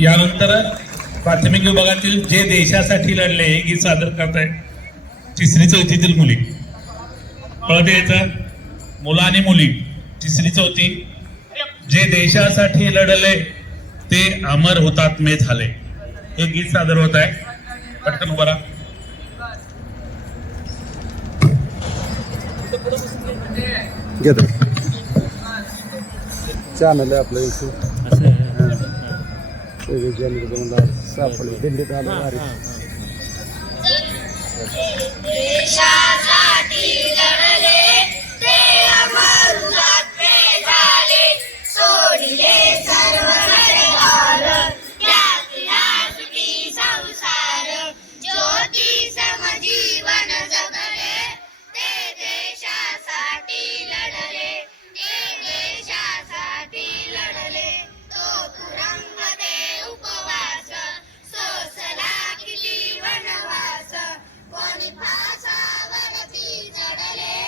यानंतर प्राथमिक विभागातील जे देशासाठी लढले हे गीत सादर करताय तिसरी चौथीतील मुली. कळत यायचं मुलं आणि मुली तिसरी चौथी जे देशासाठी लढले ते अमर हुतात्मे झाले हे गीत सादर होत आहे. पटकन उभा राहा. चॅनल आहे आपलं सापडले दिल्लीत आलो. देशासाठी लढले ते अमर हुतात्मे झाले, सोडले सर्व नरभार, त्यागला सुखी संसार, ज्योती समजीवन जगले ते देशासाठी लढले, ते देशासाठी लढले. तो तुरुंगात उपवास सोसला किती वनवास, कोणी फासावरती चढले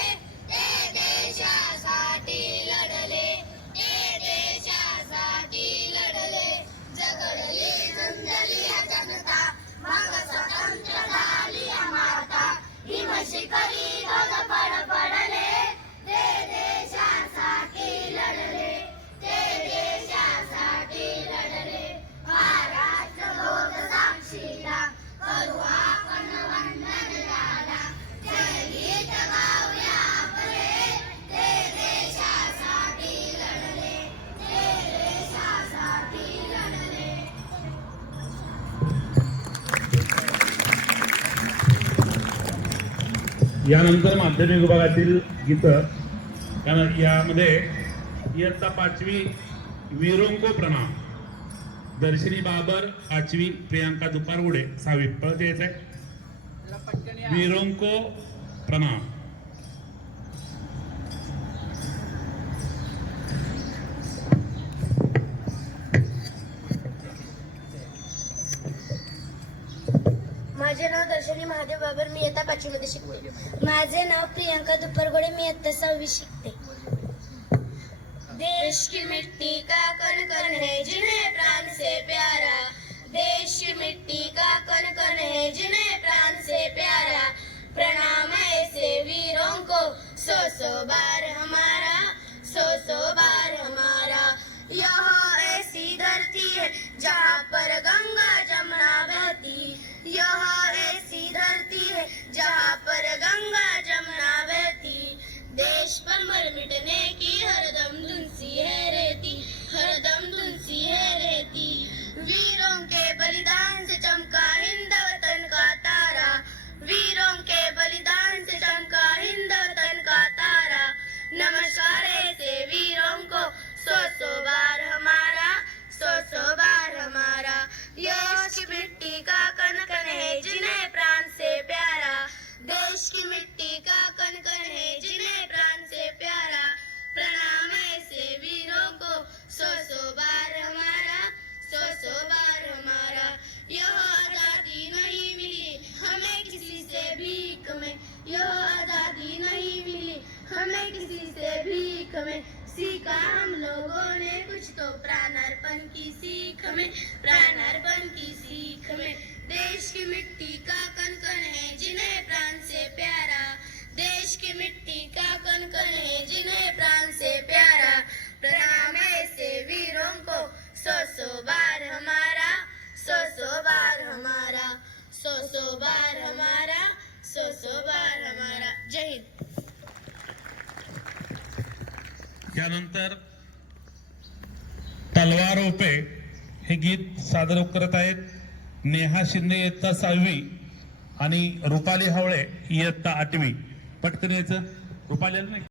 ते देशासाठी लढले, ते देशासाठी लढले. जगडली झुंजली जनता, मग स्वतंत्र झाली माता, हिम शिखरी ध्वज पडले ते देशासाठी लढले, ते देशासाठी लढले. महाराष्ट्र लोक साक्षीला करू आपण वंदन याला, जय गीत गाऊया आपले ते देशासाठी लढले, ते देशासाठी लढले. यानंतर माध्यमिक विभागातील गीत यामध्ये इयत्ता 5वी विरोंको प्रणाम, दर्शनी बाबर 5वी, प्रियांका दुपारगुडे 6वी. पळत यायचंय विरोंको प्रणाम. माझे नाव दर्शनी महादेव बाबर, मी इयत्ता 5वी मध्ये शिकते. माझे नाव प्रियांका दुपारगुडे, मी इयत्ता 6वी शिकते. देश की मिट्टी का कण कण है जिन्हें प्राण से प्यारा, देश की मिट्टी का कण कण है जिन्हें प्राण से प्यारा, प्रणाम ऐसे वीरों को सौ सौ बार हमारा, सौ सौ बार हमारा. यहाँ ऐसी धरती है जहाँ पर गंगा जमुना बहती, यहाँ ऐसी धरती है जहाँ पर गंगा जमुना बहती, देश पर मर मिटने की हरदम धुन सी है रहती, हरदम धुन सी है रहती. में, प्राणार्पण की सीख में। देश की मिट्टी का कण कण है जिन्हें प्राण से प्यारा, देश की मिट्टी का कण कण है जिन्हें प्राण से प्यारा। प्रणाम ऐसे वीरों को, सौ सौ बार हमारा, सौ सौ बार हमारा, सौ सौ बार हमारा, सौ सौ बार हमारा। जय हिंद। यानंतर तलवार ओपे हे गीत सादर करत आहेत नेहा शिंदे इयत्ता 6वी आणि रुपाली हावळे इयत्ता 8वी. पटकन यायचं. रुपाली आलं नाही.